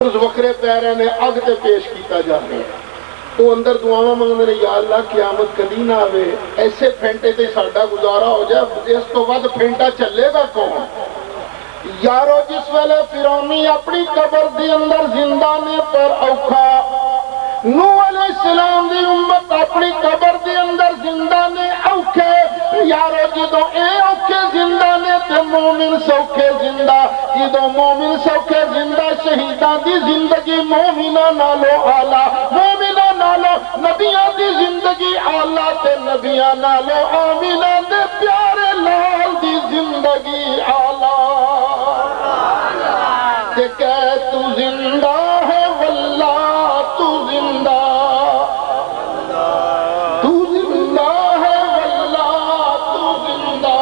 وکھرے پیرے نے اگ تے پیش کیتا جا رہا ہے، وہ اندر دعاواں منگتے ہیں یا اللہ قیامت کدی نہ آوے، ایسے پھینٹے تے ساڈا گزارا ہو جائے، اس تو بعد پھینٹا چلے گا کون؟ یارو جس ویلے فرعونی اپنی قبر دی اندر زندہ نے پر اوکھا، نوح علیہ السلام دی امت اپنی قبر دی اندر زندہ نے اوکھے، یارو جدو اے اوکھے زندہ نے تے مومن سوکھے زندہ، جدو مومن سوکھے زندہ شہیداں دی زندگی مومنہ نالو آلہ، مومنہ نالو نبیاں دی زندگی آلہ تے نبیاں نالو آمینہ دے پیارے لال دی زندگی آلہ، تے کہ تو زندہ ہے واللہ تو زندہ، تو زندہ ہے واللہ تو زندہ،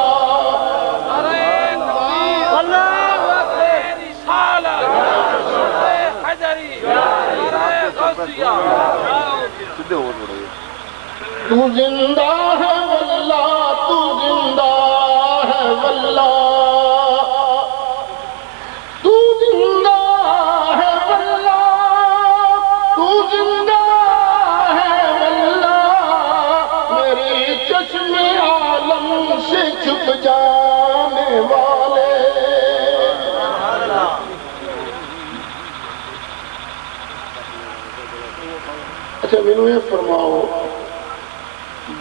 تو زندہ ہے واللہ تو زندہ ہے واللہ، تو زندہ ہے واللہ تو زندہ ہے واللہ، میری چشم عالم سے چھپ جانے والے۔ اچھا مینوں یہ فرماؤ،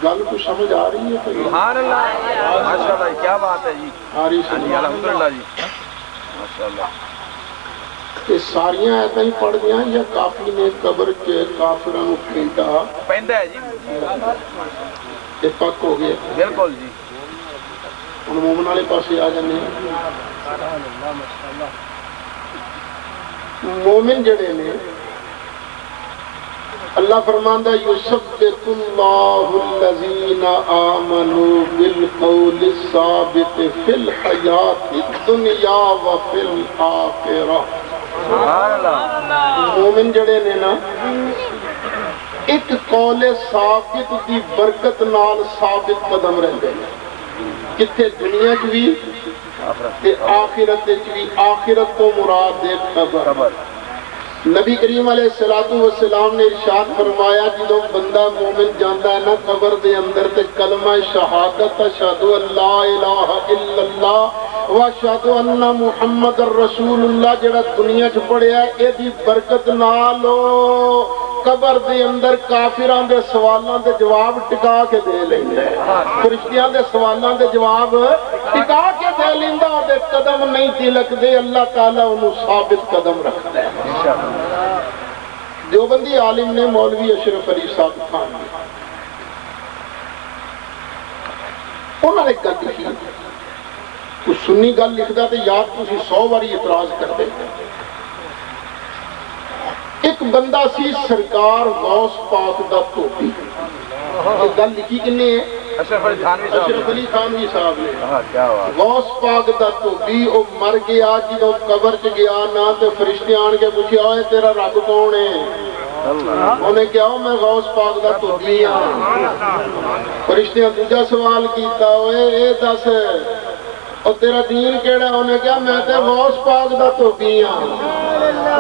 گل کو سمجھ آ رہی ہے؟ سبحان اللہ، ماشاءاللہ، کیا بات ہے جی، آ رہی جی سمجھ؟ الحمدللہ جی، ماشاءاللہ۔ یہ ساریاں ایسا ہی پڑھ دیا یا کافی نے قبر کے کافروں پھینٹا پہندا ہے جی، یہ پک ہو گیا؟ بالکل جی، ہن مومن والے پاسے آ جانے۔ مومن جڑے نے اللہ فرماندا یثبت اللہ الذین آمنوا بالقول الثابت فی الحیات الدنیا وفی الآخرہ۔ سبحان اللہ، مومن جڑے نے نا ایک قول ثابت دی برکت نال ثابت قدم رہندے نے، کتھے دنیا چ بھی تے آخرت وچ بھی، آخرت تو مراد ہے قبر۔ نبی کریم علیہ السلام نے ارشاد فرمایا جدو بندہ مومن جاندا ہے نا قبر دے اندر تے کلمہ شہادت اشہد ان لا الہ الا اللہ و اشہد ان محمد رسول اللہ جڑا دنیا چ پڑھیا ہے، اے دی برکت نال قبر دے اندر کافران دے سوالان دے جواب ٹکا کے دے لیندا ہے، فرشتیاں دے سوالان دے جواب ٹکا کے دے لیندا، دے قدم نہیں تلک دے، اللہ تعالیٰ انہوں ثابت قدم رکھتا ہے۔ دیوبندی عالم نے مولوی اشرف علی صاحب خان نے انہوں نے گل لکھی، کوئی سنی گل لکھدا تے یاد تسی 100 باری اعتراض کر دے۔ ایک بندہ سی سرکار غوث پاک دا توپی، یہ گل لکھی کنے ہے؟ اشرف علی تھانوی اشرف علی تھانوی صاحب نے۔ کیا بات، غوث پاک دا توپی او مر گیا، جدو قبر چ گیا نا تے فرشتے آن کے پوچھیا اوے تیرا رب کون ہے؟ انہیں کہا میں غوث پاک دا توپی ہاں۔ فرشتے دوجا سوال کیتا اوے اے دس اور تیرا دین کیڑا؟ انہیں کہا میں تے غوث پاک دا توپی ہاں۔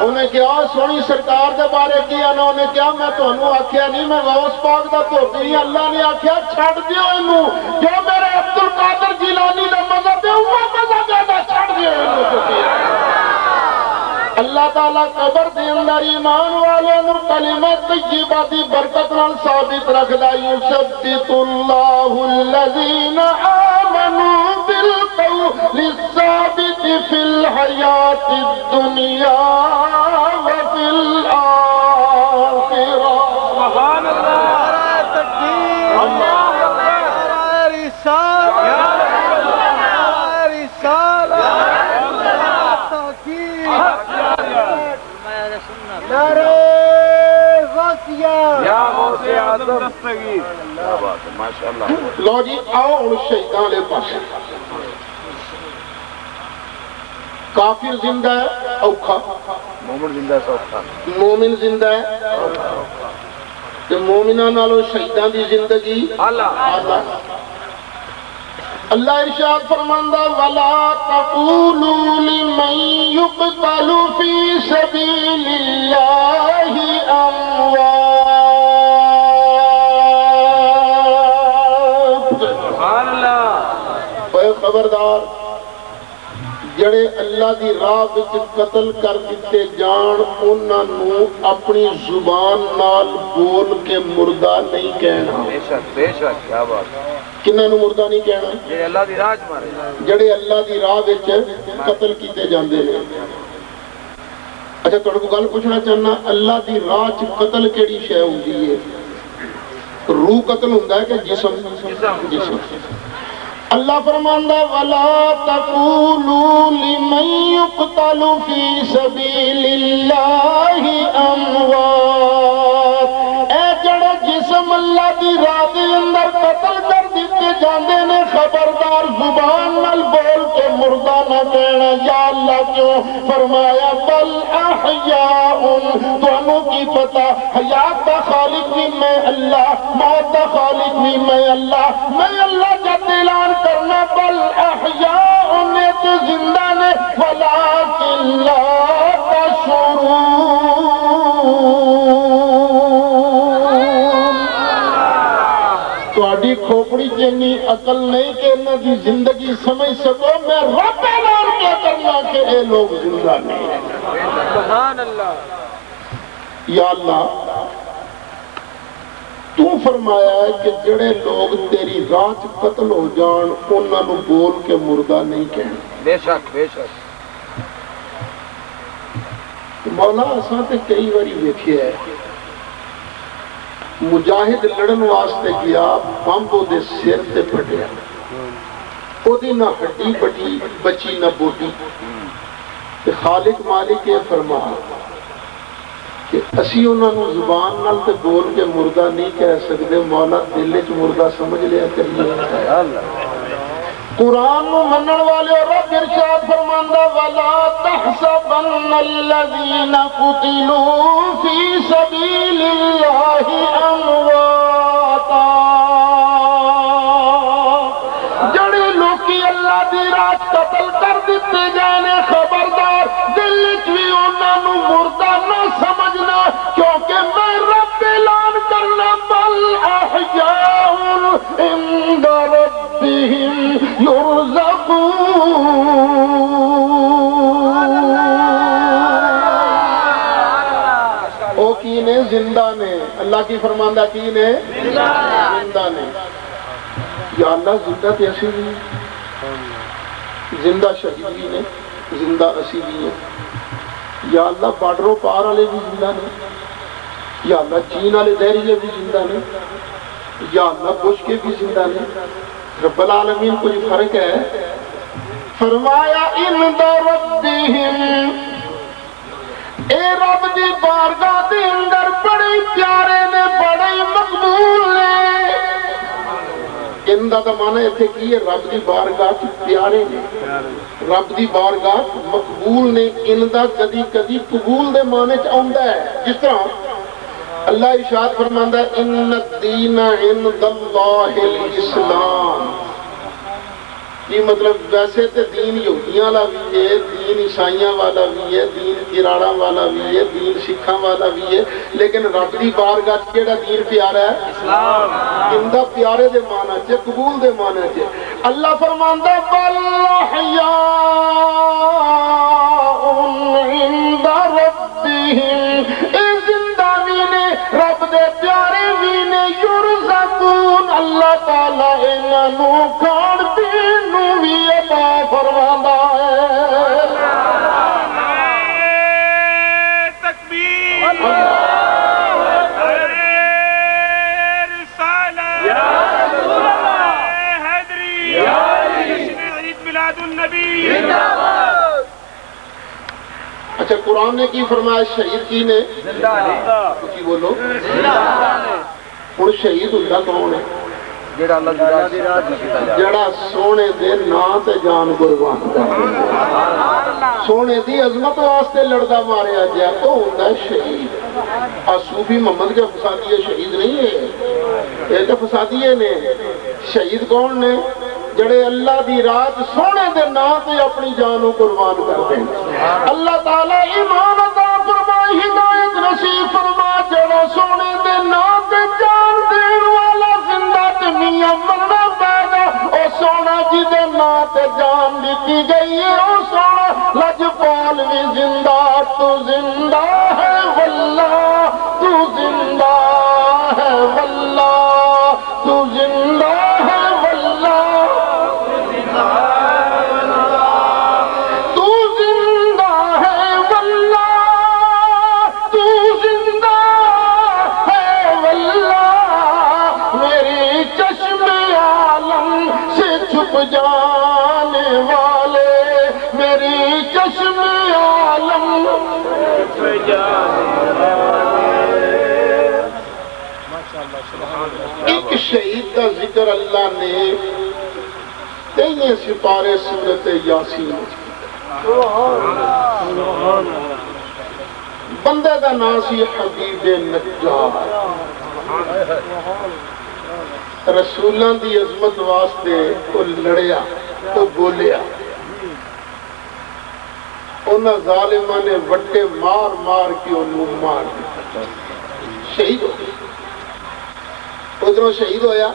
انہیں کہا سونی سرکار دے بارے کیا نا؟ انہیں کہا میں تو انہوں آکھیا نہیں میں غوث پاک دا توپی ہاں۔ اللہ نے آکھیا چھڑ دیو انہوں، جو میرے عبدالقادر جیلانی دا مذہب ہے وہ مذہب ہے دا چھڑ دیو انہوں۔ اللہ تعالیٰ قبر دے اندر ایمان والوں نو کلمہ طیبہ دی برکت نال ثابت رکھدا، یثبت اللہ الذین آمنوا بالقول الثابت فی الحیات الدنیا وفی الآخرہ۔ سبحان اللہ، تکبیر، اللہ اکبر، رسالہ، رسالہ، نعرہ غوثیہ، یا غوث اعظم دستگیر، کیا بات ہے، ماشاءاللہ۔ لو جی آؤ ان شہیدان لے پاس۔ کافر زندہ ہے اوکھا، مومن زندہ سوکھا، مومن زندہ ہے تے مومنہ نالو شہیدان دی زندگی اللہ، آلہ۔ اللہ ارشاد فرماندہ وَلَا تَقُولُوا لِمَن يُقْتَلُ فِي سَبِيلِ اللَّهِ أَمْوَاتٌ سبحان اللہ۔ اے خبردار جڑے اللہ دی راہ وچ قتل کر دیتے جان انہاں نوں اپنی زبان نال بول کے مردہ نہیں کہنا۔ بے شک کیا بات۔ کنہاں نوں مردہ نہیں کہنا؟ جڑے اللہ دی راہ مارے، جڑے اللہ دی راہ وچ قتل کیتے جاندے نے۔ اچھا تہاڈے کو گل پوچھنا چاہنا، اللہ دی راہ وچ قتل کیڑی شے ہوندی ہے؟ روح قتل ہوندا ہے کہ جسم؟ جسم۔ اللہ فرماندا وَلَا تَقُولُوا لِمَن يُقْتَلُ فِي سَبِيلِ اللَّهِ أَمْوَاتٌ، اے جڑے جسم اللہ دی راہ دے اندر قتل کر دیتے جاندے نے، خبردار زبان نال بول کے مردہ نہ کہنا۔ یا اللہ کیوں؟ فرمایا بل احیاء، تانوں کی پتہ حیات دا خالق بھی میں اللہ، موت دا خالق بھی میں اللہ جب اعلان کرنا بل احیاء نے تو زندہ نے ولکن لا تشعرون۔ تہاڈی کھوپڑی جنی عقل نہیں کہ انہاں دی زندگی سمجھ سکو، میں رب اعلان کیا کرنا کہ اے لوگ زندہ نہیں ہیں۔ سبحان اللہ۔ یا اللہ تو فرمایا ہے کہ جڑے لوگ تیری راہ چ قتل ہو جان انہاں نوں بول کے مردہ نہیں کہنا۔ بے شک مولا اساں تے کئی باری ویکھیا ہے مجاہد لڑن واسطے گیا، بمب دے سر تے پھٹیا، اودی نہ ہڈی بچی نہ بوٹی، تے خالق مالک یہ فرما کہ اسی انہوں نے زبان نال تے بول کے مردہ نہیں کہہ سکتے، مولا دل وچ مردہ سمجھ لیا کریے۔ قرآن نو منن والے رب ارشاد فرماندا وَلَا تَحْسَبَنَّ الَّذِينَ قُتِلُوا فِي سَبِيلِ اللَّهِ أَمْوَاتًا، جڑے لوکی اللہ دی راہ قتل کر دیتے گئے نے، خبردار دل وچ وی انہاں نوں مردہ نہ سمجھنا، کیونکہ میں رب اعلان کرنا بل احیاء عند ربہم یرزقون۔ او کی نے؟ زندہ نے۔ اللہ کی فرماندہ کی نے؟ زندہ نے۔ یا اللہ زندہ تے اسی بھی ہیں، زندہ شہید بھی نے، زندہ اسی بھی ہیں۔ یا اللہ بارڈروں پار والے بھی زندہ نے، یا اللہ چین والے دہریے بھی زندہ نے، یا اللہ بش کے بھی زندہ نے۔ رب العالمین کچھ فرق ہے؟ فرمایا عند ربہم، اے رب دی بارگاہ دے اندر بڑے پیارے نے، بڑے مقبول نے۔ اندہ دا معنی ایتھے کی ہے رب دی بارگاہ کی پیارے نے، رب دی بارگاہ مقبول نے۔ اندہ کدی کدی قبول دے معنی چاہندہ ہے، جس طرح اللہ ارشاد فرماندہ ان الدین عند اللہ الاسلام۔ یہ مطلب ویسے تے دین یہودیاں والا بھی ہے، دین عیسائیاں والا بھی ہے، دین کراڑا والا بھی ہے، دین سکھاں والا بھی ہے، لیکن رب دی بارگاہ کیڑا دین پیارا ہے؟ اسلام۔ اندہ پیارے دے معنی چے، قبول دے معنی چے۔ اللہ فرماندہ بل احیاء عند ربہم، اے زندہ بھی نے، رب دے پیارے بھی نے، یرزقون، اللہ تعالیٰ انہاں نوں کھان پین نوں بھی عطا فرماندا ہے۔ تکبیر، رسالت، حیدری، عید میلاد النبی۔ اچھا قرآن نے کی فرمایا؟ شہید کی نے؟ کی بولو؟ ہن شہید ہوندا کون ہے؟ جڑا سونے دے نا تے جان قربان کرے، سونے دی عظمت واسطے لڑدا ماریا جائے تو ہوندا ہے شہید۔ صوفی محمد کے فسادیے شہید نہیں ہے، یہ تو فسادیے نے۔ شہید کون نے؟ جڑے اللہ دی رات سونے دے نا تے اپنی جانوں قربان کر دیں اللہ تعالیٰ ایمان عطا فرمائے ہدایت نصیب فرما جڑا سونے دے نا تے جان دین والا زندہ تے میاں مرنا پیدا او سونا جی دے نا تے جان دیتی گئی ہے او سونا لجپال بھی زندہ تو زندہ ہے واللہ تو زندہ ہے واللہ تو زندہ ہے جانے والے میری چشم عالم ایک شہید کا ذکر اللہ نے 23 سپارے سورۃ یاسین بندے دا نام سی حبیب نجار رسولاں دی عظمت واسطے وہ لڑیا وہ بولیا انہاں ظالماں نے وٹے مار مار کے انہوں مار دیا شہید ہو گیا ادھروں شہید ہویا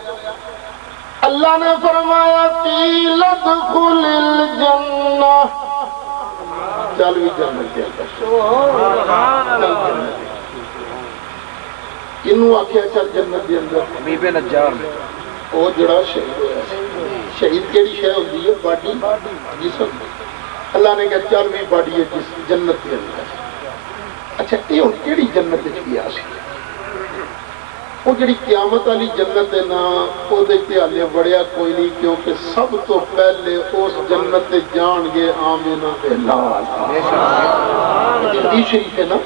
اللہ نے فرمایا قیل ادخل الجنہ چل بھی جنت کے اندر کنوں آکھیا چل جنت دے اندر حبیب نجار میں وہ جڑا شہید ہویا شہید کیڑی شے ہوندی ہے باڈی جسم اللہ نے کہا چل بھی باڈی ہے جس جنت دے اندر اچھا یہ ہن کیڑی جنت وچ گیا سی وہ جڑی قیامت والی جنت ہے نا او دے تے ہلے وڑیا کوئی نہیں کیونکہ سب تو پہلے اس جنت تے جان گے آمینہ تے لال حدیث شریف ہے نا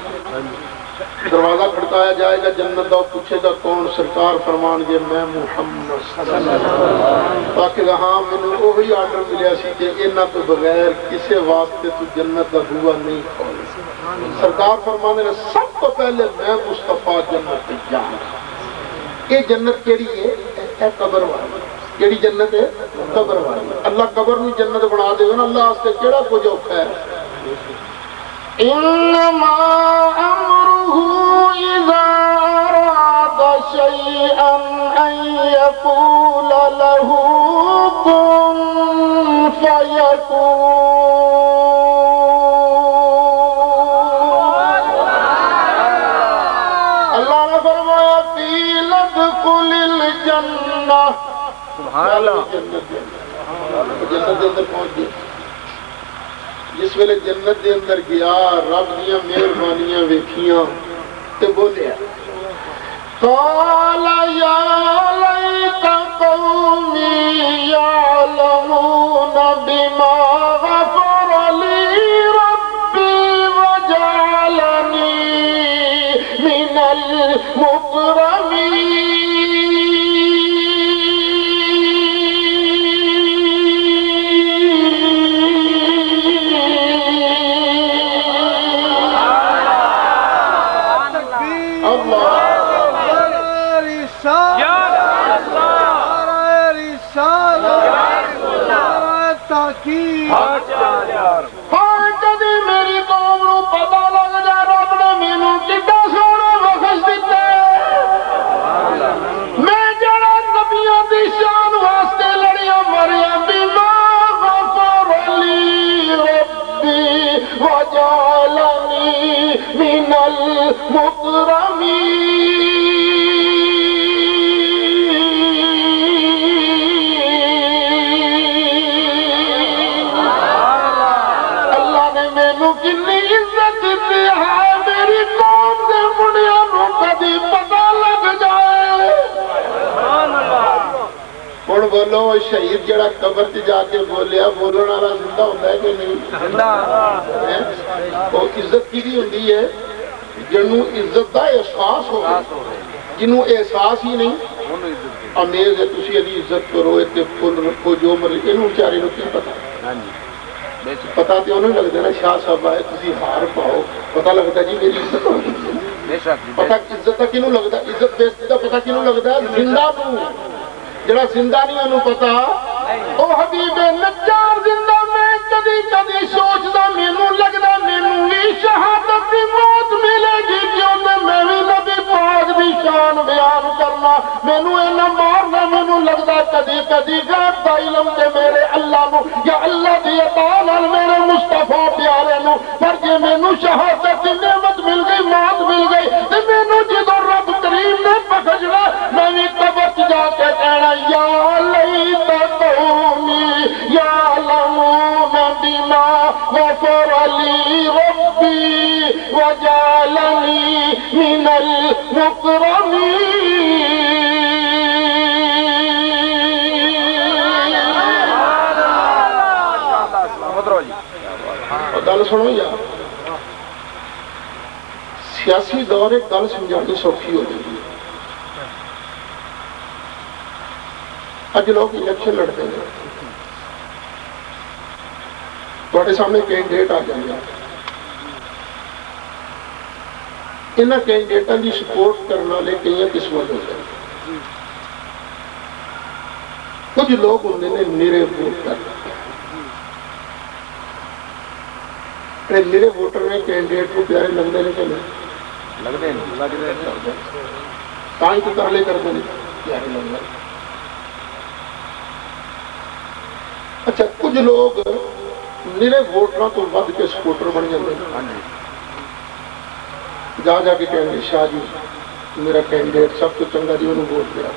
دروازہ کھڑکایا جائے گا جنت دا پوچھے گا کون سرکار فرمان گے میں محمد صلی اللہ علیہ وسلم باقی ہاں میں نے وہی آرڈر ملیا سی کہ انہاں تو بغیر کسے واسطے تو جنت دا بوا نہیں کھولے سرکار فرمانے نے سب تو پہلے میں مصطفیٰ جنت تے جان یہ جنت کیڑی ہے اے قبر والی کیڑی جنت ہے قبر والی اللہ قبر میں جنت بنا دے گا نا اللہ واسطے کیڑا کچھ اوکھا ہے انما امره اذا اراد شيئا ان يقول له كن فيكون اللہ نے فرمایا قیل ادخل الجنہ سبحان اللہ جنت کے اندر پہنچ گئے جس ویلے جنت دے اندر گیا رب دیاں مہربانیاں ویکھیاں تے بولیا قال یا لیت قومی یعلمون بما غفر لی ربی وجعلنی من المکرمین میری قوم نو پتا لگ جائے رب نے مینوں کڈا سونا بخش دیتا میں جڑا نبیوں دی شان واسطے لڑیا مریا بما غفر لی ربی وجعلنی من المکرمین بولو شہید جڑا قبر تے جا کے بولیا بولن والا زندہ ہوتا ہے کہ نہیں زندہ وہ عزت کی بھی ہوندی ہے جنوں عزت دا احساس ہو جنوں احساس ہی نہیں امیز ہے تسی علی عزت کرو تے پھل رکھو جو مرضی اینوں بیچارے نوں کی پتہ پتہ تے انہوں لگدا نا شاہ صاحب آئے تسی ہار پاؤ پتہ لگتا جی میری عزت ہو پتہ عزت دا کینوں لگدا عزت بے دا پتہ کینوں لگدا زندہ نوں جڑا زندہ نہیں انہوں پتا او حبیب نجار زندہ میں کدی کدی سوچدا مینوں لگدا مینوں بھی شہادت دی موت ملے گی کیوں تے میں بھی نبی پاک دی شان بیان کرنا مینوں اینا مارنا مینوں لگدا کدی کدی غیب دا علم تے میرے اللہ نو یا اللہ دی عطا نال میرے مصطفیٰ پیارے نو پر جے مینوں شہادت دی نعمت مل گئی موت مل گئی تے مینوں جدوں رب کریم نے بخشنا میں بھی قبر چ جا کے کہنا یا لیت قومی یعلمون بما غفر لی ربی وجعلنی من المکرمین گل سنو یا سیاسی دور ایک گل سمجھانی سوکھی ہو جائے اج لوگ الیکشن لڑتے ہیں تھوڑے سامنے کینڈیڈیٹ آ جائیں گے انہاں کینڈیڈیٹاں دی سپورٹ کرنے والے کئی قسم ہوتے ہیں کچھ لوگ ہوندے نے نیرے ووٹ کر میرے ووٹر نے کینڈیڈیٹ کو پیارے لگتے ہیں کہ نہیں لگتے تاں تو ترلے کرتے ہیں پیارے لگتے ہیں اچھا کچھ لوگ میرے ووٹراں تو ود کے سپورٹر بن جاتے ہیں جا جا کے کہیں گے شاہ جی میرا کینڈیڈیٹ سب تو چنگا جی انہوں ووٹ دیا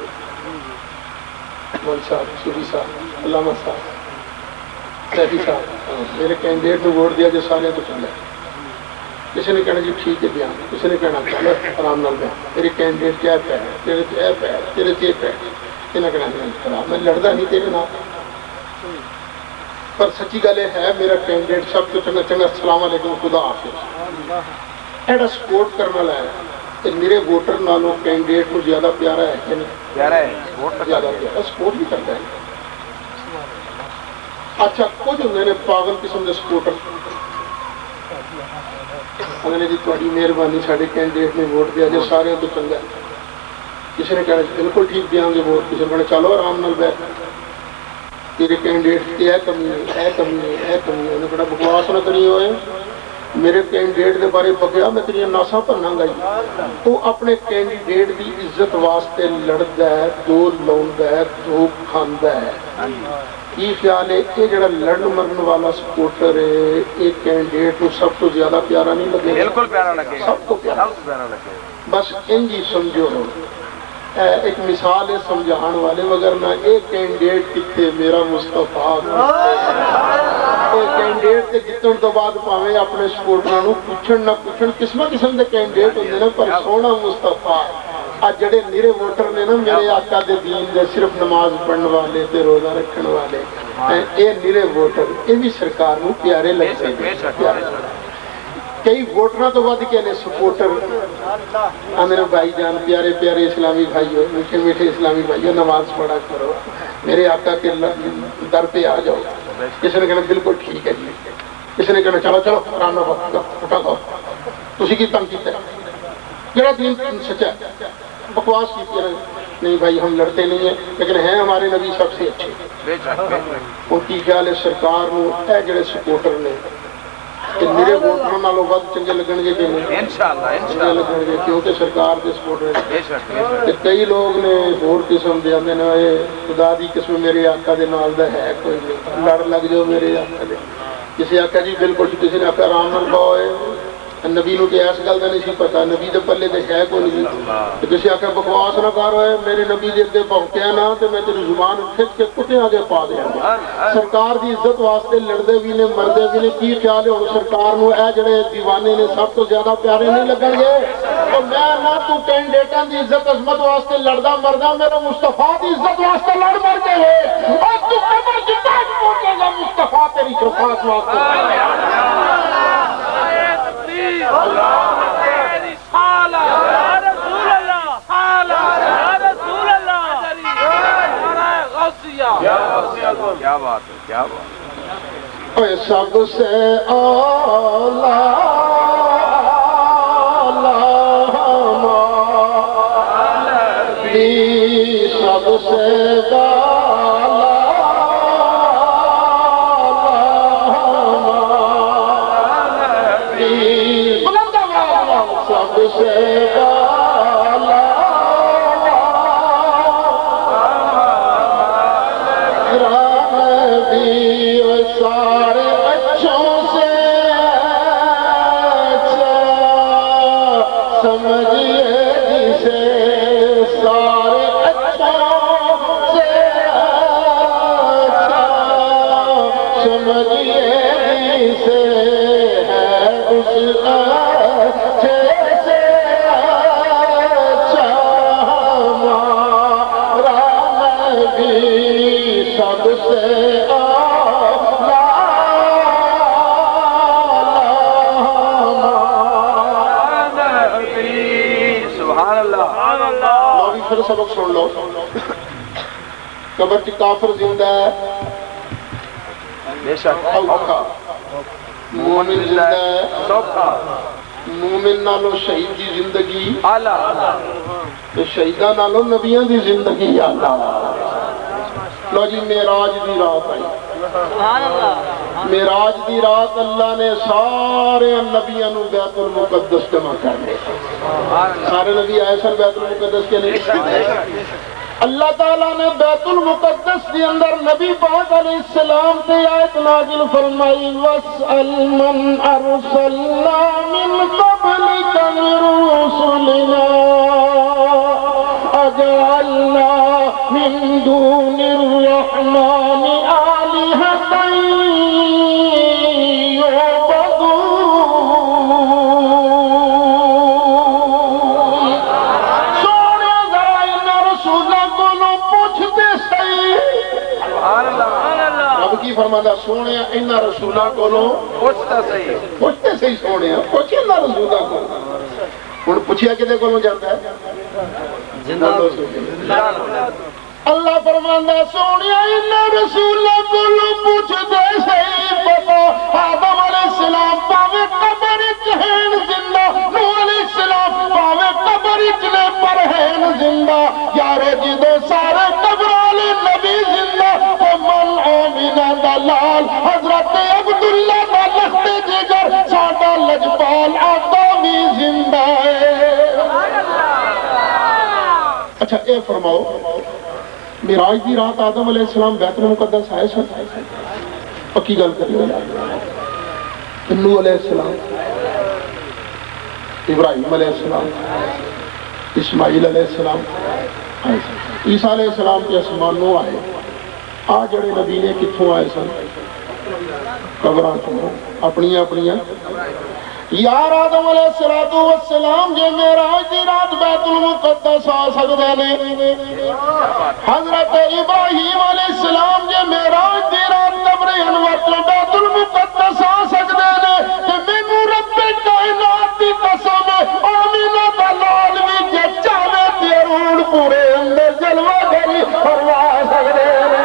مول صاحب سوری صاحب علامہ صاحب سیفی صاحب میرے کینڈیڈیٹ نے ووٹ دیا جو سارے تو چل ہے کسی نے کہنا جی ٹھیک ہے بیان کسی نے کہنا چلو آرام نال بیان میرے کینڈیڈیٹ کیا پہ ہے تیرے سے اے پہ ہے تیرے سے پہ ہے یہ نہ کہنا میں لڑتا نہیں تیرے نام پر سچی گل ہے میرا کینڈیڈیٹ سب تو چنگا چنگا السلام علیکم خدا حافظ ایڈا سپورٹ کرنا لایا کہ میرے ووٹر نالوں کینڈیڈیٹ کو زیادہ پیارا ہے کہ نہیں پیارا ہے زیادہ پیارا سپورٹ بھی کرتا ہے اچھا کچھ ہوں نے پاگل قسم کے سپورٹر انہوں نے جی تھوڑی مہربانی سارے کینڈیڈیٹ نے ووٹ دیا جو سارے تو چنگا ہے کسی نے کہنا بالکل ٹھیک دیا گے ووٹ کسی نے کہنا چلو آرام نال بیٹھ تیرے کینڈیڈیٹ کی اے کمی ہے اے کمی ہے اے کمی ہے انہیں کہنا بکواس نہ کری ہوئے میرے کینڈیڈیٹ دے بارے بکیا میں تیری ناسا بننا گا تو اپنے کینڈیڈیٹ دی عزت واسطے لڑدا ہے دو لاؤندا ہے دو کھاندا ہے یہ خیال ہے کہ جڑا لڑن مرن والا سپورٹر ہے ایک کینڈیڈیٹ کو سب تو زیادہ پیارا نہیں لگے بالکل پیارا لگے سب کو پیارا لگے بس انجی سمجھو ایک مثال ہے سمجھان والے مگر نہ ایک کینڈیڈیٹ کتے میرا مصطفیٰ کینڈیڈیٹ کے جتن تو بعد پاویں اپنے سپورٹراں نو پوچھن نہ پوچھن قسم قسم دے کینڈیڈیٹ ہوندے نے پر سونا مصطفیٰ آج جڑے میرے ووٹر نے نا میرے آقا دے دین دے صرف نماز پڑھن والے تے روزہ رکھن والے اے میرے ووٹر اے بھی سرکار نو پیارے لگتے ہیں کئی ووٹراں تو ود کے نے سپورٹر میرے بھائی جان پیارے پیارے اسلامی بھائیو میٹھے میٹھے اسلامی بھائیو نماز پڑھا کرو میرے آقا کے در پہ آ جاؤ کسی نے کہنا بالکل ٹھیک ہے جی کسی نے کہنا چلو چلو آرام نہ اٹھا دو تسی کی تنگ کیتا ہے جڑا دین سچا ہے بکواس کی نہیں بھائی ہم لڑتے نہیں ہیں لیکن ہیں ہمارے نبی سب سے اچھے ان کی خیال ہے سرکار نو اے جڑے سپورٹر نے کہ میرے ووٹراں نالوں ود چنگے لگن گے کہ نہیں انشاءاللہ لگن گے کیونکہ سرکار دے سپورٹر ہیں کئی لوگ نے ہور قسم دے آندے نے خدا دی قسم میرے آقا دے نال دا ہے کوئی نہیں لڑ لگ جاؤ میرے آقا دے کسی آقا جی بالکل کسی نے آقا آرام نال باؤ نبی نو کہ اس گل دا نہیں سی پتا نبی دے پلے تے ہے کوئی نہیں کسی آقا بکواس نہ کر ہوئے میرے نبی دے اگے بھونکیا نہ تے میں تیری زبان کھچ کے کتے آگے پا دیا سرکار دی عزت واسطے لڑدے بھی نے مردے بھی نے کی خیال ہے ہن سرکار نو اے جڑے دیوانے نے سب تو زیادہ پیارے نہیں لگن گے تو میں نہ تو کینڈیڈیٹاں دی عزت عظمت واسطے لڑدا مردا میرا مصطفیٰ دی عزت واسطے لڑ مر کے اور تو قبر جتا پہنچے گا مصطفیٰ تیری شفاعت واسطے کیا بات ہے کیا بات ہے سب سے اعلیٰ سب سے اعلیٰ سے بالا بھی سارے اچھوں سے اچھا سمجھیے جسے سارے اچھوں سے اچھا سمجھیے جسے ہے اس اچھے سے اچھا ہمارا نبی سب سے پھر سبق سن لو قبر کی کافر زندہ ہے اوکھا مومن زندہ ہے مومن نالو شہید دی زندگی تو شہیدہ نالو نبیان دی زندگی لو جی معراج دی رات آئی معراج دی رات اللہ نے سارے نبیوں نو بیت المقدس جمع کر لے سارے نبی آئے سن بیت المقدس کے نہیں اللہ تعالیٰ نے بیت المقدس کے اندر نبی پاک علیہ السلام سے آیت نازل فرمائی وَاسْأَلْ مَنْ أَرْسَلْنَا مِنْ قَبْلِكَ مِنْ رُسُلِنَا أَجَعَلْنَا مِنْ دُونِ الرَّحْمَنِ آلِهَةً فرمانا سونے انہا رسولہ کو لو پوچھتے صحیح سونے پوچھتے انہا رسولہ کو انہوں پوچھیا کدے کو لو جاتا ہے اللہ فرمانا سونے انہا رسولہ کو لو پوچھتے صحیح پتا آدم علیہ السلام پاوے قبر چہین زندہ نو علیہ السلام پاوے قبر چلے پر ہین زندہ یارے جدو سارے قبر علی نبی زندہ من آمینہ دلال حضرت عبداللہ دا لخت جگر ساڑا لجبال آدمی زندہ ہے اچھا اے فرماؤ معراج دی رات آدم علیہ السلام بیت المقدس آئے سن پکی گل کر لیا نوح علیہ السلام ابراہیم علیہ السلام اسماعیل علیہ السلام عیسیٰ علیہ السلام کے اسمانوں آئے جڑے نبی نے کتھوں آئے سن قبران تو اپنیاں یار آدم علیہ السلام جے معراج دی رات بیت المقدس آ سکدے نے حضرت ابراہیم علیہ السلام جے معراج دی رات قبر انور تو بیت المقدس آ سکدے نے تے مینوں رب کائنات دی قسم آمینہ دا لال وی جے چاہے تے روڑ پورے اندر جلوہ گری فرما سکدے نے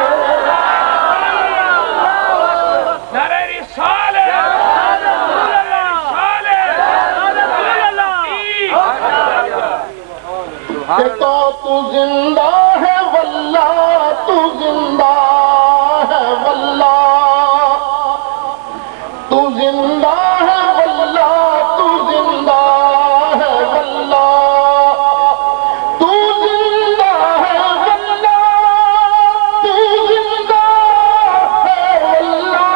تو زندہ ہے واللہ تو زندہ ہے واللہ تو زندہ ہے واللہ تو زندہ ہے واللہ تو زندہ ہے واللہ تو زندہ ہے واللہ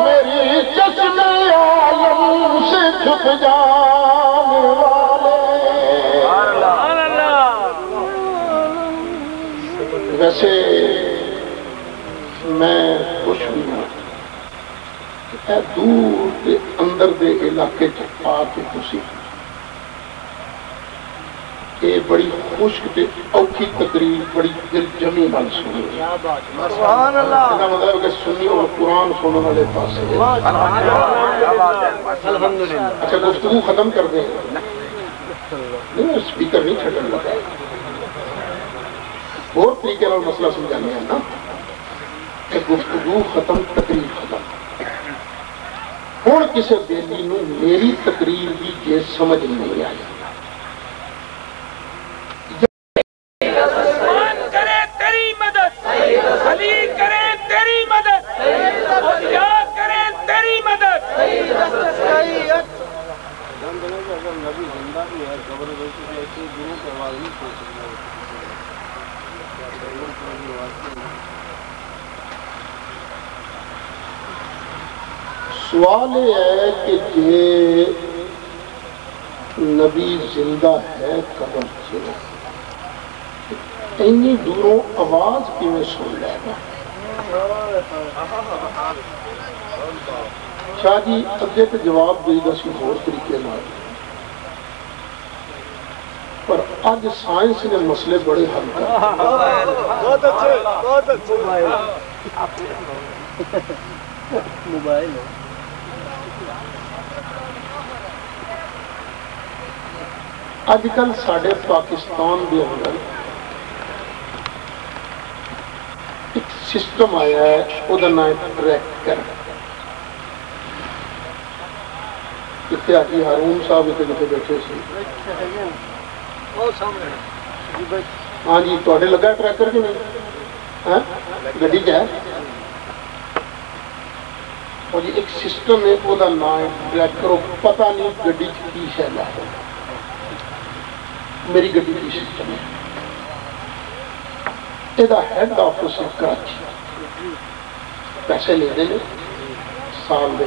میری چشم عالم سے چھپ جانے والے ویسے میں خوش ہوئی ہوں اے دور دے اندر دے علاقے آ کے تسی یہ بڑی خشک تے اوکھی تقریر بڑی دل جمی نال سنی سبحان اللہ اس مطلب کہ سنی اور قرآن سننے والے پاس الحمدللہ اچھا گفتگو ختم کر دیں نہیں سپیکر نہیں چھڑنے لگا اور طریقے اور مسئلہ سمجھانے ہیں نا کہ گفتگو ختم تقریر ختم ہوں کسی بیلی نو میری تقریر بھی یہ سمجھ نہیں آئی کرے تیری مدد علی کرے تیری مدد اولیاء کرے تیری مدد سوال یہ ہے کہ جے نبی زندہ ہے قبر سے اینی دوروں آواز کیویں سن لے گا؟ شاہ جی اگے تو جواب دے گا سی ہور طریقے نال، پر اج سائنس نے مسئلے بڑے حل کر بہت اچھے بہت اچھے موبائل اج کل ساڈے پاکستان دے اندر ایک سسٹم آیا ہے، وہ نام ہے ٹریکر۔ جتنے حاجی ہارون صاحب اتنے جتنے بیٹھے سی، ہاں جی تھوڑے لگا ٹریکر کہ نہیں؟ گڈی چ ہے اور جی ایک سسٹم ہے، وہ نام ہے ٹریکر۔ پتہ نہیں گڈی کی شے ہے، میری گڈی کی سسٹم ہے، یہ ہیڈ آفس ہے کراچی، پیسے لے دیں سال دے،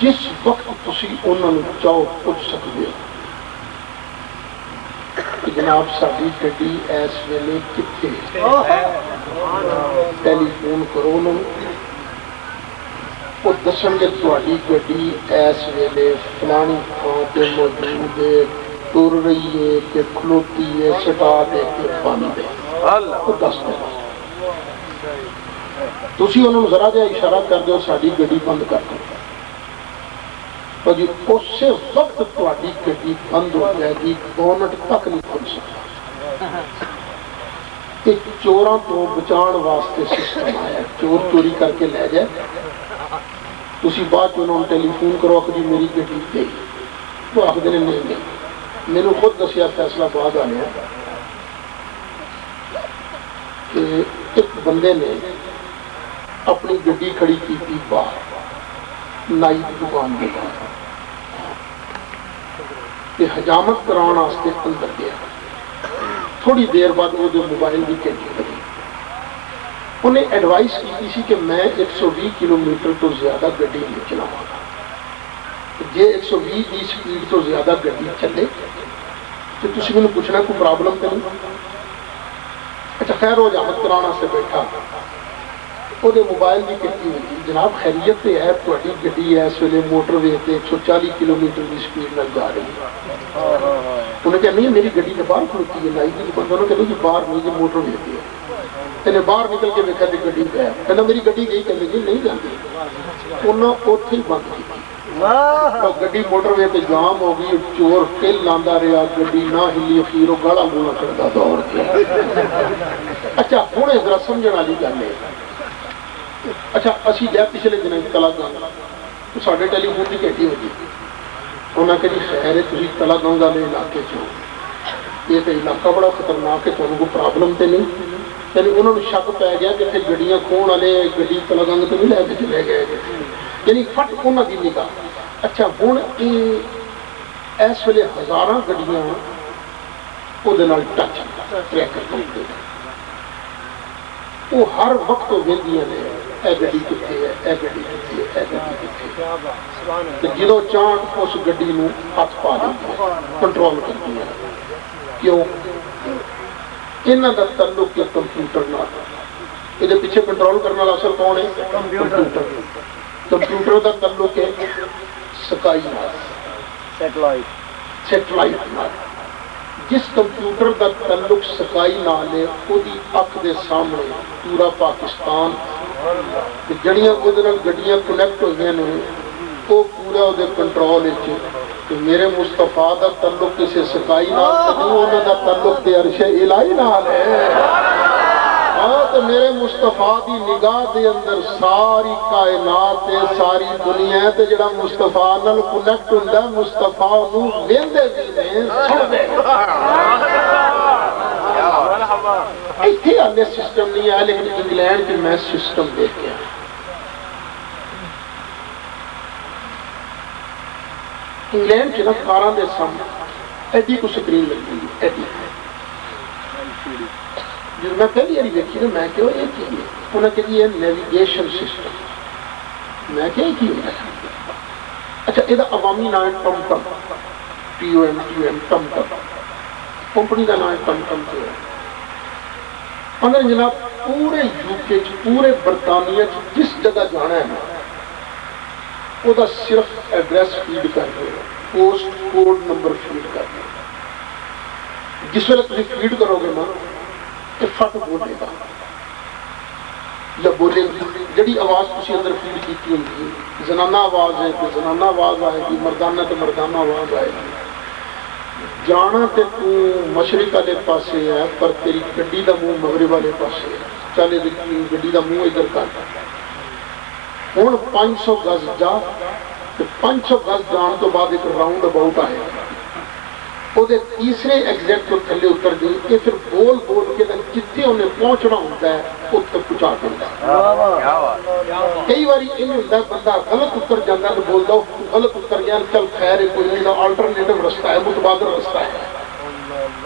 جس وقت تسی انہوں نے چاہو پوچھ سکتے ہو کہ جناب ساری گڈی اس ویلے کتنے، ٹیلی فون کرو انہوں نے، وہ دسن گے تہاڈی گڈی اس ویلے فلانی تھان تے موجود ہے، ٹر رہی ہے کہ کھلوتی ہے، سٹارٹ ہے کہ بند ہے، وہ دس دیں۔ تسی انہوں نے ذرا جہا اشارہ کر دو ساری گڈی بند کر دو، اور جی اسی وقت تہاڈی گڈی بند ہو جائے گی، بونٹ تک نہیں کھل سکتا۔ ایک چوراں تو بچان واسطے سسٹم آیا، چور چوری کر کے لے جائے، تسی بعد انہوں نے ٹیلی فون کرو کہ جی میری گڈی گئی، وہ آخر نہیں گئی۔ میں نے خود دسیا فیصلہ بعد آنے کہ ایک بندے نے اپنی گڈی کھڑی کی تھی باہر نائی کی دکان کے باہر، حجامت کراؤن واسطے اندر گیا، تھوڑی دیر بعد وہ جو موبائل بھی کھیلی کری، انہیں ایڈوائس کی سی کہ میں 120 کلومیٹر تو زیادہ گڈی نہیں چلاؤں گا، جے 120 کی سپیڈ تو زیادہ گڈی چلے تو تسی میں نے پوچھنا کوئی پرابلم تو نہیں؟ اچھا خیر وہ حجامت کراؤن واسطے بیٹھا، وہ موبائل بھی کہتی ہوئی جناب خیریت سے ہے، تھوڑی گڈی ہے اس ویلے موٹر وے تے 140 کلومیٹر کی سپیڈ نال جا رہی ہے۔ انہیں کہا نہیں میری گڈی تو باہر کھلوتی ہے، نائی کی دکان، انہوں نے کہا نہیں باہر نہیں جی موٹر وے تے ہے، انہیں باہر نکل کے دیکھا کہ گڈی پہ ہے، کہنا میری گڈی گئی، کہنے جی نہیں جاتی، انہوں اوتھے ہی بند کی، گڈی موٹر وے تے جام ہو گئی، چور ٹل لاندہ رہا، گڈی نہ ہلی، اخیر وہ گالا گولا کرتا دوڑ کے۔ اچھا ہوں ذرا سمجھنے والی گل ہے، اچھا اسی گئے پچھلے دن تلا گنگ تو ساڈے ٹیلی فون کی گھنٹی ہو گئی، انہوں نے کہا جی خیر ہے تھی تلا گنگ والے علاقے چ، یہ تو علاقہ بڑا خطرناک ہے، تمہیں کوئی پرابلم تو نہیں؟ یعنی انہوں نے شک پی گیا کہ اتنے گڈیاں کھونے والے گڈی تلا گنگ تو نہیں لے کے چلے گئے، یعنی فٹ انہوں کی نگاہ۔ اچھا ہوں یہ اس ویلے ہزاراں گڈیاں وہ ٹچ ٹریکر کرتے، وہ ہر وقت وہدیاں نے اے گڈی کتنے ہے، اے گڈی کتنے ہے، اے گڈی کتنے ہے، جدو چاند اس گڈی نو ہاتھ پا لیتی ہے، کنٹرول کرتی ہے۔ کیوں؟ انہاں دا تعلق ہے کمپیوٹر نال، یہ پیچھے کنٹرول کرنے والا اصل کون ہے؟ کمپیوٹر۔ کمپیوٹر دا تعلق ہے سکائی نال، سیٹلائٹ نال۔ جس کمپیوٹر دا تعلق سکائی نال ہے، وہی اکھ دے سامنے پورا پاکستان جڑیاں گڈیاں کنیکٹ ہوئی ہیں وہ پورا وہ کنٹرول کہ میرے مصطفیٰ دا تعلق کسی سکائی نال نہیں، انہوں دا تعلق تے عرش الہی نال ہے۔ ہاں تو میرے مصطفیٰ دی نگاہ دے اندر ساری کائنات تے ساری دنیا تے جڑا مصطفیٰ نال کنیکٹ ہوندا ہے، مصطفیٰ نو ویندے بھی نے سنتے۔ ایتھے آلے سسٹم نہیں ہے، لیکن انگلینڈ کے میں سسٹم دیکھیا، انگلینڈ چ نا کاراں دے سامنے ایڈی کو سکرین لگی ہوئی ایڈی جب میں پہلی باری دیکھی نا میں کہ یہ کی ہے انہوں نے کہا یہ نیویگیشن سسٹم میں کہ کی ہوتا ہے اچھا یہ عوامی نام ہے ٹم ٹم TOM ٹم ٹم کمپنی کا نام ہے ٹم ٹم جو ہے اگر جناب پورے UK پورے برطانیہ جس جگہ جانا ہے نا وہ دا صرف ایڈریس فیڈ کر دے پوسٹ کوڈ نمبر فیڈ کر دے جس وقت تم فیڈ کرو گے نا کہ فٹ بولے گا یا بولے جڑی آواز تسی اندر فیڈ کی ہوگی زنانہ آواز ہے تو زنانہ آواز آئے گی مردانہ تو مردانہ آواز آئے گی جانا تے تو مشرق والے پاسے ہے پر تیری گڈی دا منہ مغرب والے پاسے ہے چلے گڈی دا منہ ادھر کر ہوں 500 گز جا 500 گز جان تو بعد ایک راؤنڈ اباؤٹ آئے وہ تیسرے ایگزیکٹ کو تھلے اتر گئی کہ پھر بول بول کے جتنے انہیں پہنچنا ہوتا ہے اس تک پہنچا دیتا کئی بار یہ ہوتا ہے بندہ غلط اتر جاتا ہے تو بولتا غلط اتر گیا چل خیر ہے کوئی نہیں آلٹرنیٹو رستہ ہے متبادل رستہ ہے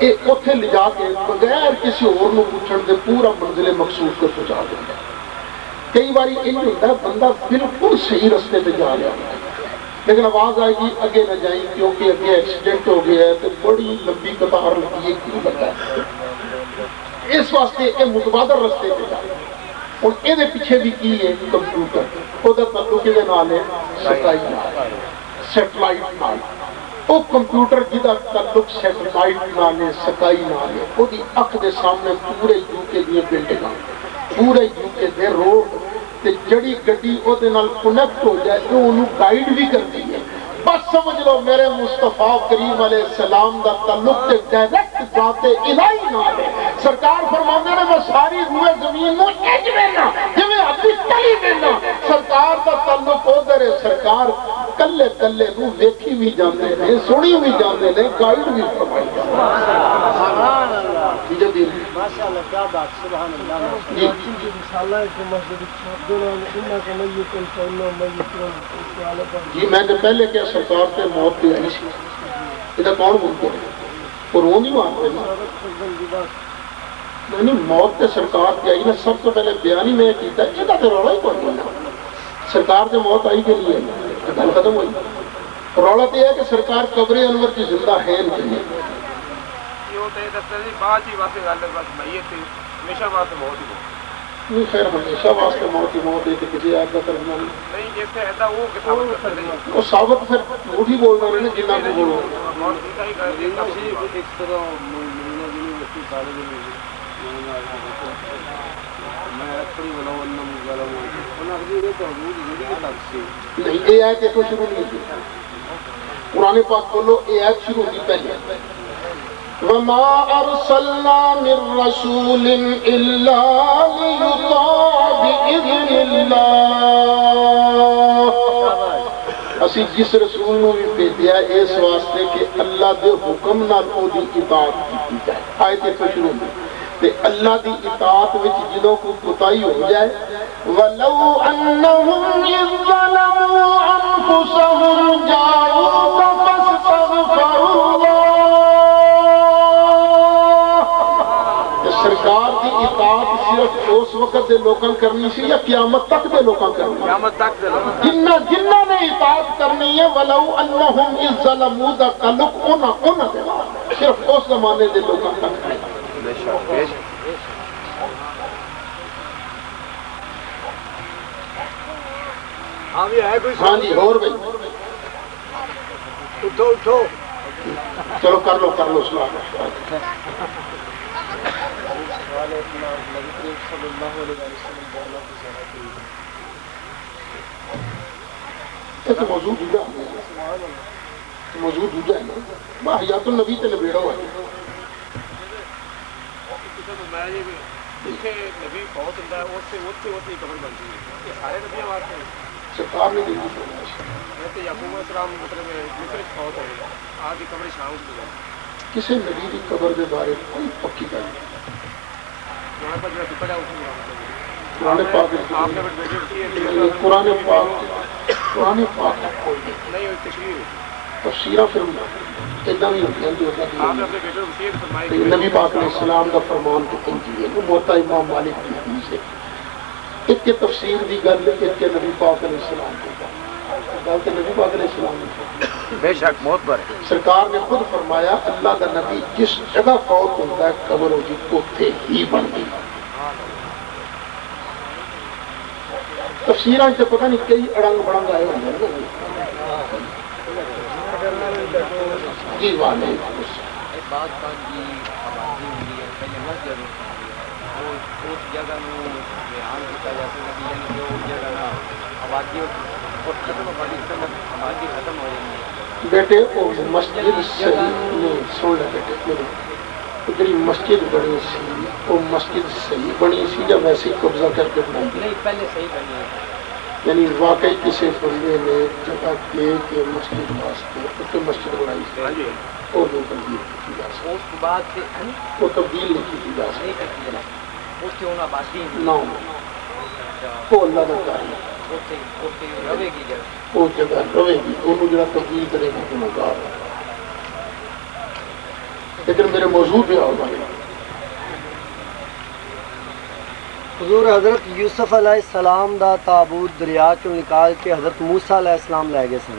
یہ اتنے لے جا کے بغیر کسی اور پوچھنے سے پورا منزل مخصوص کو پہنچا دیتا کئی بار یہ ہوتا ہے بندہ بالکل صحیح رستے پہ جا رہا ہے لیکن آواز آئے گی اگے نہ جائیں کیونکہ اگے ایکسیڈنٹ ہو گیا ہے تو بڑی لمبی قطار لگی ہے کیوں لگا ہے اس واسطے یہ متبادل رستے پہ جا رہا ہے اور یہ پیچھے بھی کی ہے کمپیوٹر وہ تعلق کے نام ہے سیٹلائٹ نال وہ کمپیوٹر جہاں تعلق سیٹلائٹ نال ہے سکائی نال ہے وہ اکھ دے سامنے پورے UK دیا بلڈنگاں پورے UK دے روڈ جڑی گڈی وہ کنیکٹ ہو جائے تو انہوں گائیڈ بھی کرتی ہے بس سمجھ لو میرے مصطفیٰ کریم علیہ السلام دا تعلق تے ڈائریکٹ ذات الہی نال ہے سرکار فرماندے نے میں ساری روئے زمین نو اج وینا جویں ابھی تلی وینا سرکار دا تعلق ادھر ہے سرکار کلے کلے نو ویکھی بھی جاندے نے سنی بھی جاندے نے گائیڈ بھی فرمائی سبحان اللہ جی ماشاءاللہ کیا بات سبحان اللہ جی انشاءاللہ کہ مسجد جی میں نے پہلے کیا سرکار تے موت پہ آئی سی یہ کون بولتے ہیں اور وہ نہیں مانتے نہیں موت تے سرکار پہ آئی نا سب تو پہلے بیان ہی میں کیتا ہے یہ تو رولا ہی کون بولنا سرکار تے موت آئی کے لیے گل ختم ہوئی رولا تو یہ ہے کہ سرکار قبر انور کی زندہ ہے نہیں نہیں خیر ہمیشہ واسطے موت ہی موت ہے کہ کسی آیت کا ترجمہ نہیں وہ ثابت پھر جھوٹ ہی بولنا نہیں جنہ کو بولو نہیں یہ آیت کو شروع نہیں کی قرآن پاک بولو یہ آیت شروع کی پہلے وَمَا أَرْسَلْنَا مِن رَّسُولٍ إِلَّا لِيُطَاعَ بِإِذْنِ اللَّهِ اسی جس رسول نو بھی بھیجیا اس واسطے کہ اللہ دے حکم نال او دی اطاعت کی جائے آیت تو شروع میں تے اللہ دی اطاعت وچ جدوں کو کوتاہی ہو جائے وَلَوْ أَنَّهُمْ إِذْ ظَلَمُوا أَنفُسَهُمْ جَاءُوكَ فَاسْتَغْفَرُوا اللَّهَ سرکار کی اطاعت صرف اس وقت دے لوکاں کرنی سی یا قیامت تک دے لوکاں کرنی قیامت تک دے لوکاں جنہ نے اطاعت کرنی ہے وَلَوْ أَنَّهُمْ إِذْ ظَلَمُوا دا تعلق انہاں دے صرف اس زمانے دے لوکاں تک ہے ہاں جی اور بھائی اٹھو اٹھو چلو کر لو سلام موضوع دوجا ہے نا باحیات النبی تے نبیڑا ہوا ہے سرکار نے دی کسی نبی کی قبر کے بارے کوئی پکی گل قرآن پاک تفسیراں پھر ادھا بھی ہوتی ہیں جو نبی پاک علیہ السلام کا فرمان تو پہنچی ہے وہ موتا امام مالک کی حدیث ہے ایک کے تفسیر دی گل ایک کے نبی پاک علیہ السلام کی گل تو نبی پاک علیہ السلام نے بے شک معتبر سرکار نے خود فرمایا اللہ کا نبی جس جگہ فوت ہوتا ہے قبر ہوگی اتنے ہی بن گئی تفسیراں سے پتہ نہیں کئی اڑنگ بڑنگ آئے ہوتے ہیں جی والے بیٹے وہ مسجد صحیح نہیں سن لے بیٹے میرے جی مسجد بنی سی وہ مسجد صحیح بنی سی یا ویسے ہی قبضہ کر کے بنائی نہیں پہلے صحیح بنی یعنی واقعی کسی بندے نے جگہ دے کے مسجد واسطے اتنے مسجد بنائی سی اور وہ تبدیل کی جا سکتی وہ تبدیل نہیں کی جا سکتی نہ وہ اللہ کا کاری وہ جگہ رہے گی انہوں جڑا تبدیل کرے گی تو مقار لیکن میرے موضوع پہ آؤ بھائی حضور حضرت یوسف علیہ السلام دا تابوت دریا چوں نکال کے حضرت موسیٰ علیہ السلام لے گئے سن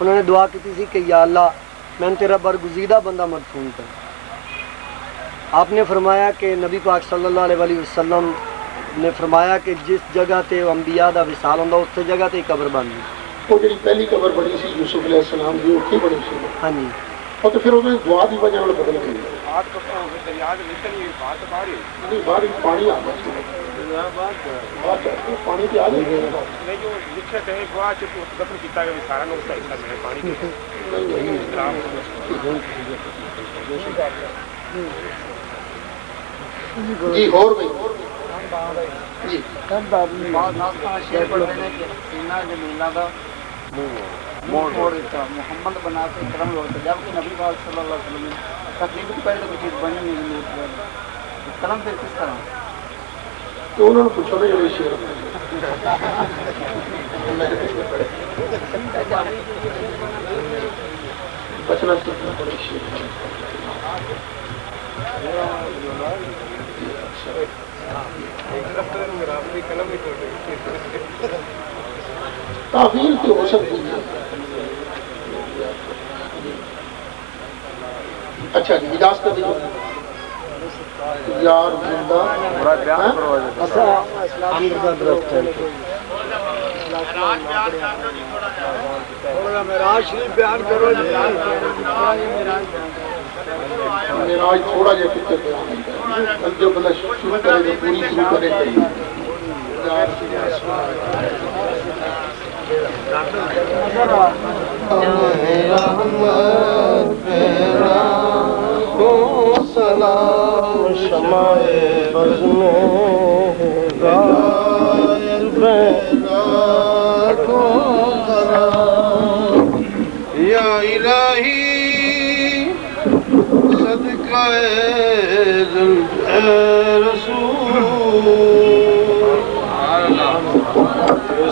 انہوں نے دعا کی تھی کہ یا اللہ میں تیرا برگزیدہ بندہ مدفون کر آپ نے فرمایا کہ نبی پاک صلی اللہ علیہ وسلم نے فرمایا کہ جس جگہ تے انبیاء دا وصال ہوندا اس جگہ تے قبر بن گئی وہ جڑی پہلی قبر بنی سی یوسف علیہ السلام دی اوتھے بنی سی ہاں جی اور تو پھر انہوں دعا دی وجہ نال بدل گئی آج تو دریا دے نکل نہیں بات باہر پانی آ گیا پانی تے آ گیا نہیں جو لکھے تے دعا چ دفن کیتا گیا سارا نو حصہ ہے پانی جی اور بھی جی محمد بنا کے کرم لوگ جبکہ نبی پاک صلی اللہ علیہ وسلم تقریباً پہلے کوئی چیز بنی نہیں قلم پھر کس طرح تو انہوں نے پوچھو نا جو شیر بچنا بڑی شیر تعویل کی ہو سکتی ہے اچھا جی اجازت کر دیجیے یار زندہ معراج شریف بیان کرو معراج تھوڑا جا پیچھے بیان جو بندہ شروع کرے تو پوری شروع کرے سلام شمع بز میں غائر بینا کو یا الہی صدقہ رسول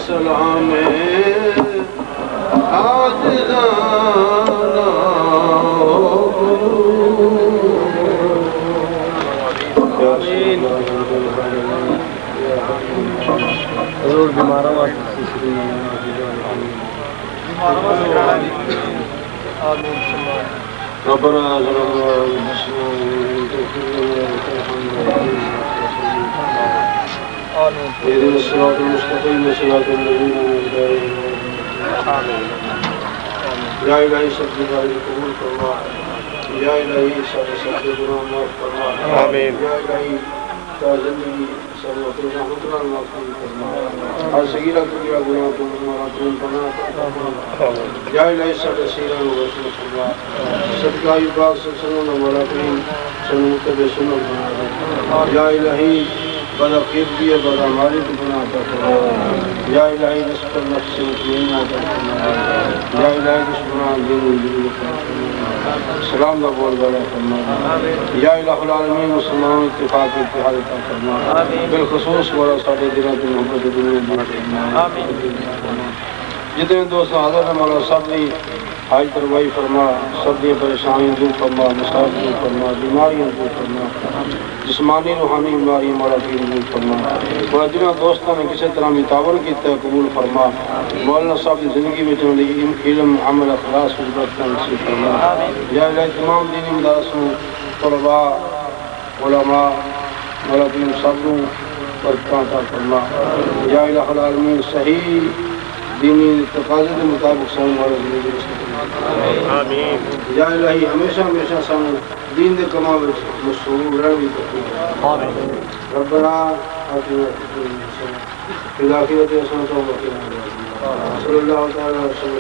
سلام حضور بیمارہ ربنا اهدنا الصراط المستقيم صراط الذين أنعمت عليهم يا إلهي سد دعائي قبول فرما يا إلهي سد گناہ معاف فرما آمین يا إلهي تعزني سر رحمتنا المغفور فرما الصغيرة كبيرة گناہ تو ہمارا تم بنا يا إلهي سد سیرہ وغسل فرما صدقہ پاک صلی اللہ علیہ وسلم ہمارا کریم سن متبع سنت بنا يا إلهي بدا قیدی ہے بدا مالی تو بنا عطا فرما یا الہی نسبت نفس مطمئن عطا فرما یا الہی دشمنان دین و سلام دا بول بلا فرما یا الہ العالمین مسلمان اتفاق اتحاد عطا فرما بالخصوص ورا ساڑھے دنوں تو محبت دنیا عطا فرما جتنے دوست حاضر ہیں مولا سب بھی حاج تروائی فرما، سب یہ پریشانیاں دور فرما، مسائل دور فرما، بیماریاں دور فرما، جسمانی روحانی بیماریاں مولا پیر دور فرما۔ مولا جنہاں دوستوں نے کسی طرح بھی تعاون کیتا ہے قبول فرما۔ مولانا صاحب کی زندگی میں جنہوں نے علم عمل اخلاص کی برکتاں نصیب فرما۔ یا الہی تمام دینی مدارسوں، طلباء، علماء، مولا پیر سب کو برکتاں عطا فرما۔ یا الہ العالمین صحیح دینی تقاضے کے مطابق سانو مولا زندگی نصیب آمین۔ یا الہی ہمیشہ ہمیشہ سانو دین دے کما وچ مشغول رہنے کی توفیق۔ ربنا آتنا فی الآخرۃ حسنۃ وقنا عذاب النار۔ صلی اللہ تعالی علیہ وسلم۔